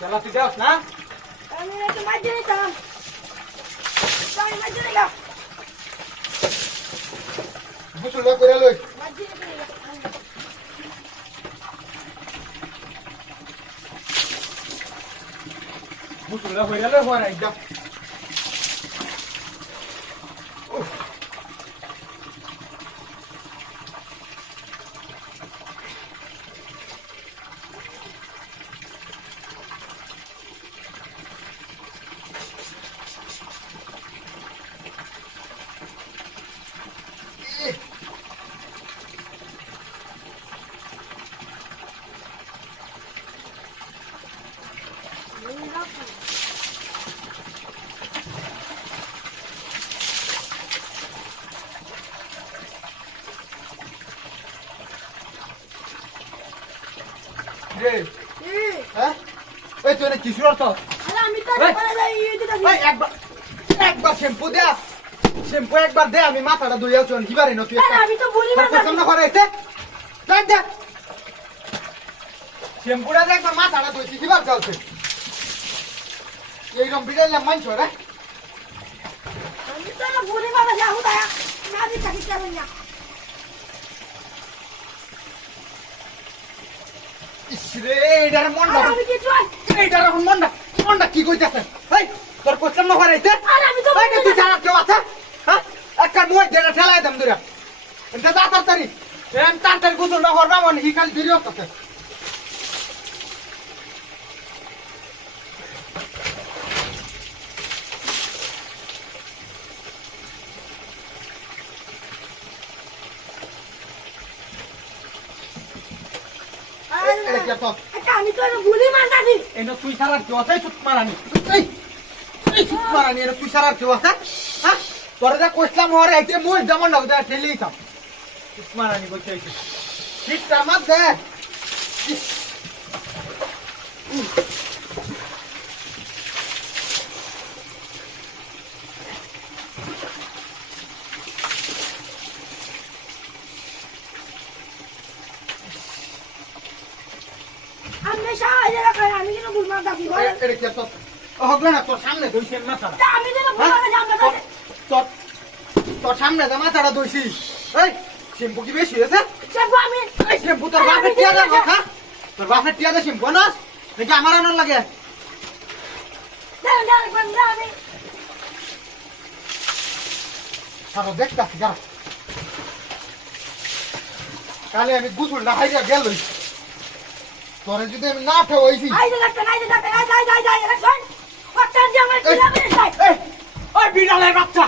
চলা তুই যাস না আমি একটু মাঝে নিতাম আমি মাঝে নিলাম গোসল করে লই মাঝে নিলাম গোসল করে লই হওয়ার একদম রে হ্যাঁ ওই তুই না কিশোর তো আরে আমি তো বলে যাই এই দিকে ভাই একবার শ্যাম্পু দে শ্যাম্পু একবার দে আমি মাথাটা ধুইয়া চল কিবারে না তুই আরে আমি তো বলি না সামনে করে এসে দেখ দেখ শ্যাম্পুটা দে একবার মাথাটা ধুইছি কিবার চলছে এইরকম বিড়াইলাম মানছো রে আমি তো বলি বাবা যাও দয়া না দি থাকি কেন না ইসরে এটার মনটা আরে আমি কি তুই এইটার এখন মনটা কি কইতাছে এই তোর কোচলাম না করে এসে আরে আমি তো এই তুই জানা কেউ আছে হ্যাঁ একটা মই যেটা ঠেলাই দাম দূরে এটা যা তাড়াতাড়ি তাড়াতাড়ি গোসল না করবা মনে হি খালি দেরি হচ্ছে আমি তো বলি মারতাছি এনে তুই সারার কেউ আছে চুপ মারানি এই চুপ মারানি এনে তুই সারার কেউ আছে হ্যাঁ তোরা যা কইলাম হরে আইতে মই যেমন না ওটা ঠেলেই থাম চুপ মারানি বলতে আইছে ঠিকটা আমার দে আমি সাহায্য রাখাই আমি কিন্তু ভুল মারতাছি এটা কি তো হগলে না তোর সামনে দইছি মাথাটা আমি যেন ভুল মারতাছি আমরা তোর তোর সামনে যে মাথাটা দইছি এই শ্যাম্পু কি বেশি হয়েছে সব আমি এই শ্যাম্পু তোর বাপের টিয়া দে কথা তোর বাপের টিয়া দে শ্যাম্পু না নাকি আমার আনন্দ লাগে দাও বন্ধ আমি সারা দেখতাছি যারা কালে আমি গুছুল না হাইরা গেল তোরে যদি আমি না ঠেওইছি আইতে লাগতে যাই যাই যাই যাই রাখছেন বাচ্চা যে আমার কি লাগে যাই ওই বিড়ালের বাচ্চা